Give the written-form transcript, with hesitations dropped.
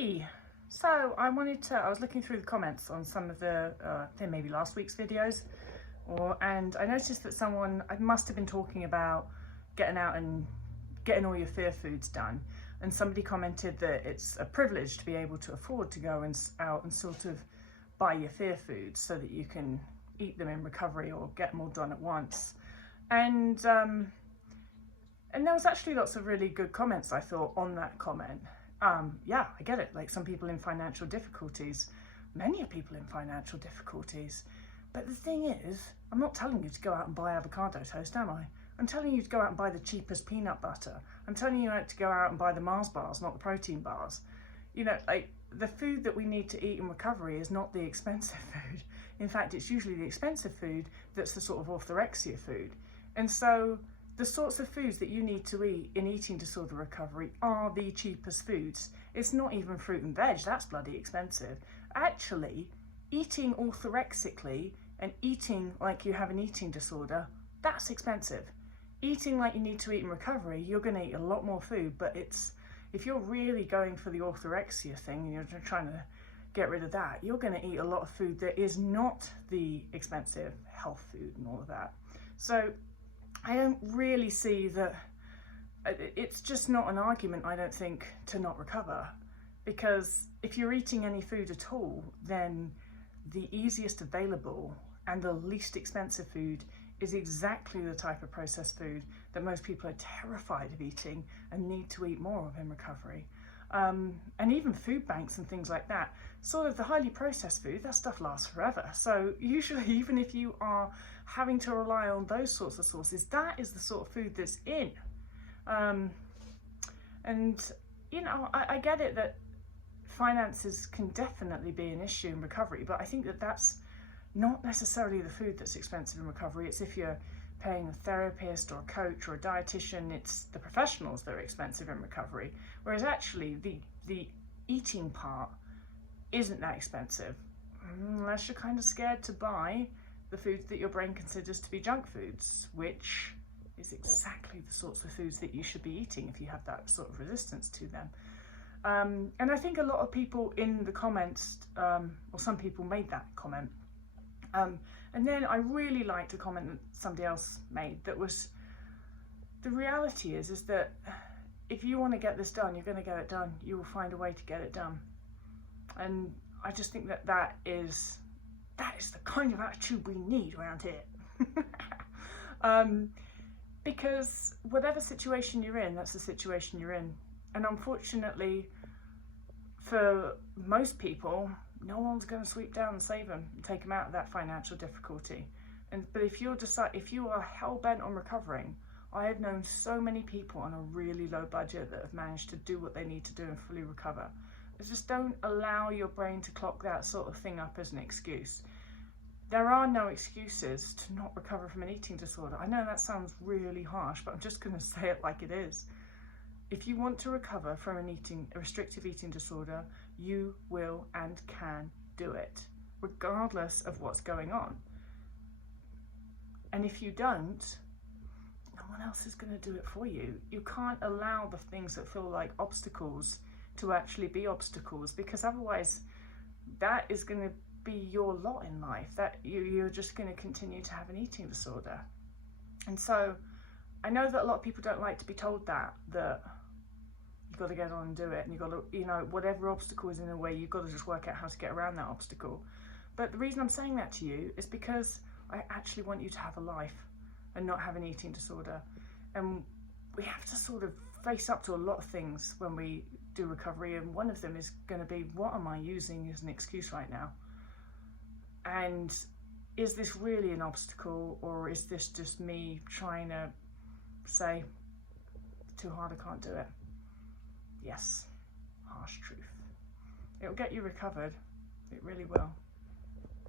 Hey, so I was looking through the comments on some of the, I think maybe last week's videos, and I noticed that I must have been talking about getting out and getting all your fear foods done. And somebody commented that it's a privilege to be able to afford to go out and sort of buy your fear foods so that you can eat them in recovery or get them all done at once. And there was actually lots of really good comments, I thought, on that comment. Yeah, I get it. Like, some people in financial difficulties, many people in financial difficulties. But the thing is, I'm not telling you to go out and buy avocado toast, am I? I'm telling you to go out and buy the cheapest peanut butter. I'm telling you to go out and buy the Mars bars, not the protein bars. You know, like, the food that we need to eat in recovery is not the expensive food. In fact, it's usually the expensive food that's the sort of orthorexia food. And so the sorts of foods that you need to eat in eating disorder recovery are the cheapest foods. It's not even fruit and veg, that's bloody expensive. Actually, eating orthorexically and eating like you have an eating disorder, that's expensive. Eating like you need to eat in recovery, you're going to eat a lot more food, but if you're really going for the orthorexia thing and you're trying to get rid of that, you're going to eat a lot of food that is not the expensive health food and all of that. So I don't really see that. It's just not an argument, I don't think, to not recover, because if you're eating any food at all, then the easiest available and the least expensive food is exactly the type of processed food that most people are terrified of eating and need to eat more of in recovery. And even food banks and things like that, sort of the highly processed food, that stuff lasts forever. So usually, even if you are having to rely on those sorts of sources, that is the sort of food that's in. And, you know, I get it that finances can definitely be an issue in recovery, but I think that that's not necessarily the food that's expensive in recovery. It's if you're paying a therapist or a coach or a dietitian, it's the professionals that are expensive in recovery. Whereas actually the eating part isn't that expensive, unless you're kind of scared to buy the foods that your brain considers to be junk foods, which is exactly the sorts of foods that you should be eating if you have that sort of resistance to them. And I think a lot of people in the comments, or some people made that comment. And then I really liked a comment that somebody else made that was, the reality is that if you want to get this done, you're going to get it done. You will find a way to get it done. And I just think that that is the kind of attitude we need around here. Because whatever situation you're in, that's the situation you're in. And unfortunately, for most people, no one's going to sweep down and save them and take them out of that financial difficulty. But if you are hell-bent on recovering, I have known so many people on a really low budget that have managed to do what they need to do and fully recover. Just don't allow your brain to clock that sort of thing up as an excuse. There are no excuses to not recover from an eating disorder. I know that sounds really harsh, but I'm just going to say it like it is. If you want to recover from a restrictive eating disorder, you will and can do it, regardless of what's going on. And if you don't, no one else is going to do it for you. You can't allow the things that feel like obstacles to actually be obstacles, because otherwise that is going to be your lot in life, that you're just going to continue to have an eating disorder. And so I know that a lot of people don't like to be told that you've got to get on and do it, and you've got to, you know, whatever obstacle is in the way, you've got to just work out how to get around that obstacle. But the reason I'm saying that to you is because I actually want you to have a life and not have an eating disorder. And we have to sort of face up to a lot of things when we do recovery, and one of them is going to be, what am I using as an excuse right now? And is this really an obstacle, or is this just me trying to say, too hard, I can't do it? Yes, harsh truth. It'll get you recovered. It really will.